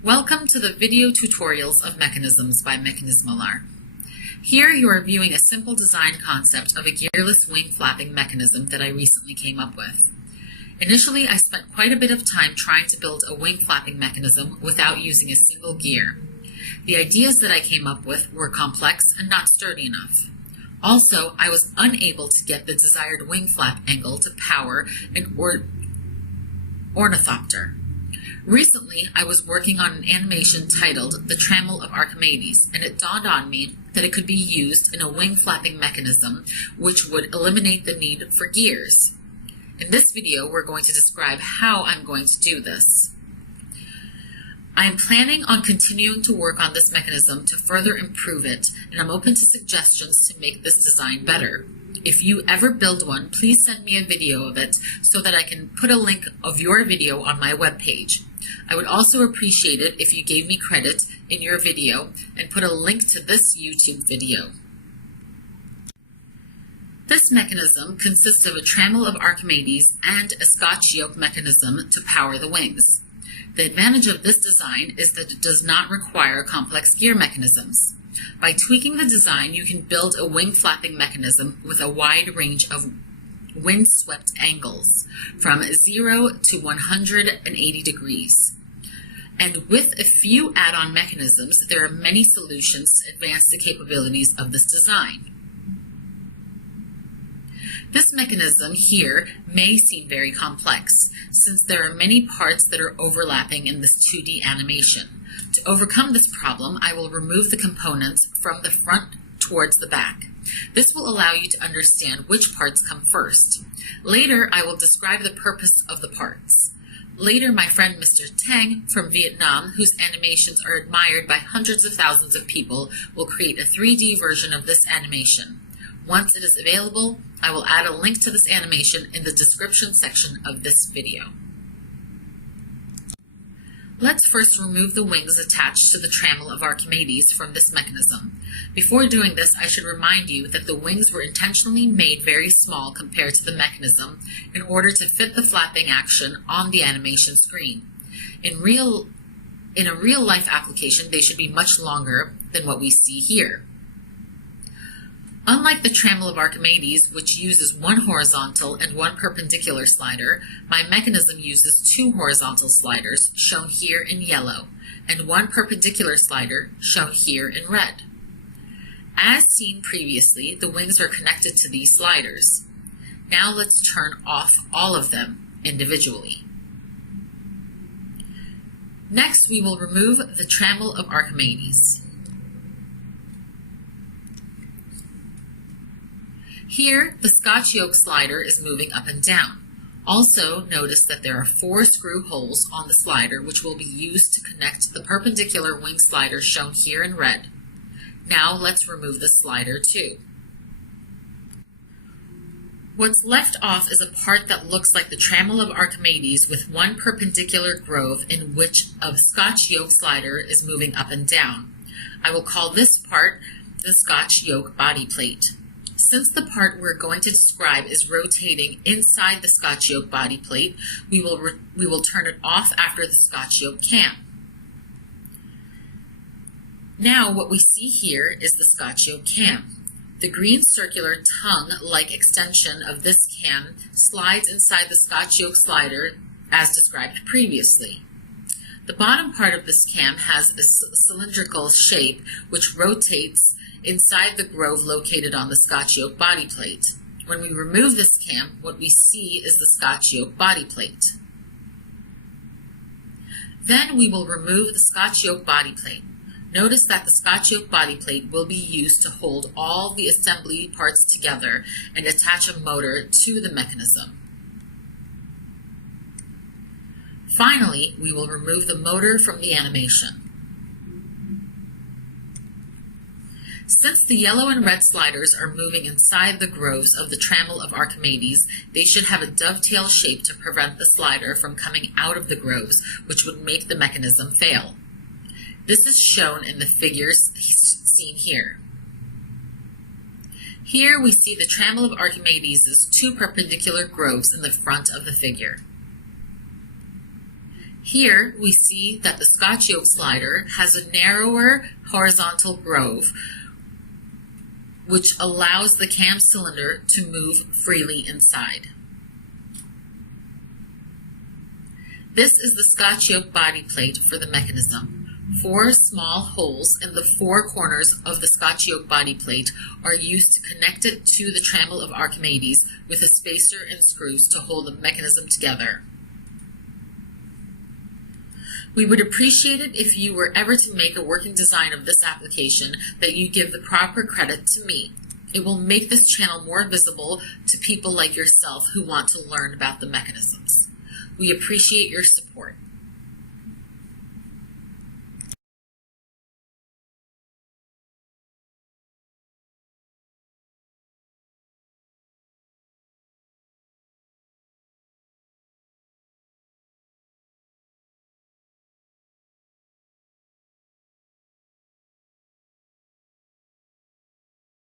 Welcome to the video tutorials of mechanisms by Mekanizmalar. Here you are viewing a simple design concept of a gearless wing flapping mechanism that I recently came up with. Initially, I spent quite a bit of time trying to build a wing flapping mechanism without using a single gear. The ideas that I came up with were complex and not sturdy enough. Also, I was unable to get the desired wing flap angle to power an ornithopter. Recently, I was working on an animation titled The Trammel of Archimedes, and it dawned on me that it could be used in a wing flapping mechanism which would eliminate the need for gears. In this video, we're going to describe how I'm going to do this. I am planning on continuing to work on this mechanism to further improve it, and I'm open to suggestions to make this design better. If you ever build one, please send me a video of it so that I can put a link of your video on my webpage. I would also appreciate it if you gave me credit in your video and put a link to this YouTube video. This mechanism consists of a trammel of Archimedes and a Scotch yoke mechanism to power the wings. The advantage of this design is that it does not require complex gear mechanisms. By tweaking the design, you can build a wing flapping mechanism with a wide range of wind-swept angles, from 0 to 180 degrees. And with a few add-on mechanisms, there are many solutions to advance the capabilities of this design. This mechanism here may seem very complex, since there are many parts that are overlapping in this 2D animation. To overcome this problem, I will remove the components from the front towards the back. This will allow you to understand which parts come first. Later, I will describe the purpose of the parts. Later, my friend Mr. Thang from Vietnam, whose animations are admired by hundreds of thousands of people, will create a 3D version of this animation. Once it is available, I will add a link to this animation in the description section of this video. Let's first remove the wings attached to the trammel of Archimedes from this mechanism. Before doing this, I should remind you that the wings were intentionally made very small compared to the mechanism in order to fit the flapping action on the animation screen. In a real-life application, they should be much longer than what we see here. Unlike the trammel of Archimedes, which uses one horizontal and one perpendicular slider, my mechanism uses two horizontal sliders, shown here in yellow, and one perpendicular slider, shown here in red. As seen previously, the wings are connected to these sliders. Now let's turn off all of them individually. Next, we will remove the trammel of Archimedes. Here, the Scotch yoke slider is moving up and down. Also, notice that there are 4 screw holes on the slider which will be used to connect the perpendicular wing slider shown here in red. Now let's remove the slider too. What's left off is a part that looks like the trammel of Archimedes with one perpendicular groove in which a Scotch yoke slider is moving up and down. I will call this part the Scotch yoke body plate. Since the part we're going to describe is rotating inside the Scotch yoke body plate, we will turn it off after the Scotch yoke cam. Now what we see here is the Scotch yoke cam. The green circular tongue-like extension of this cam slides inside the Scotch yoke slider as described previously. The bottom part of this cam has a cylindrical shape which rotates inside the groove located on the Scotch yoke body plate. When we remove this cam, what we see is the Scotch yoke body plate. Then we will remove the Scotch yoke body plate. Notice that the Scotch yoke body plate will be used to hold all the assembly parts together and attach a motor to the mechanism. Finally, we will remove the motor from the animation. Since the yellow and red sliders are moving inside the grooves of the trammel of Archimedes, they should have a dovetail shape to prevent the slider from coming out of the grooves, which would make the mechanism fail. This is shown in the figures seen here. Here we see the trammel of Archimedes' 2 perpendicular grooves in the front of the figure. Here we see that the Scotch yoke slider has a narrower horizontal groove, which allows the cam cylinder to move freely inside. This is the Scotch yoke body plate for the mechanism. 4 small holes in the 4 corners of the Scotch yoke body plate are used to connect it to the trammel of Archimedes with a spacer and screws to hold the mechanism together. We would appreciate it if you were ever to make a working design of this application that you give the proper credit to me. It will make this channel more visible to people like yourself who want to learn about the mechanisms. We appreciate your support.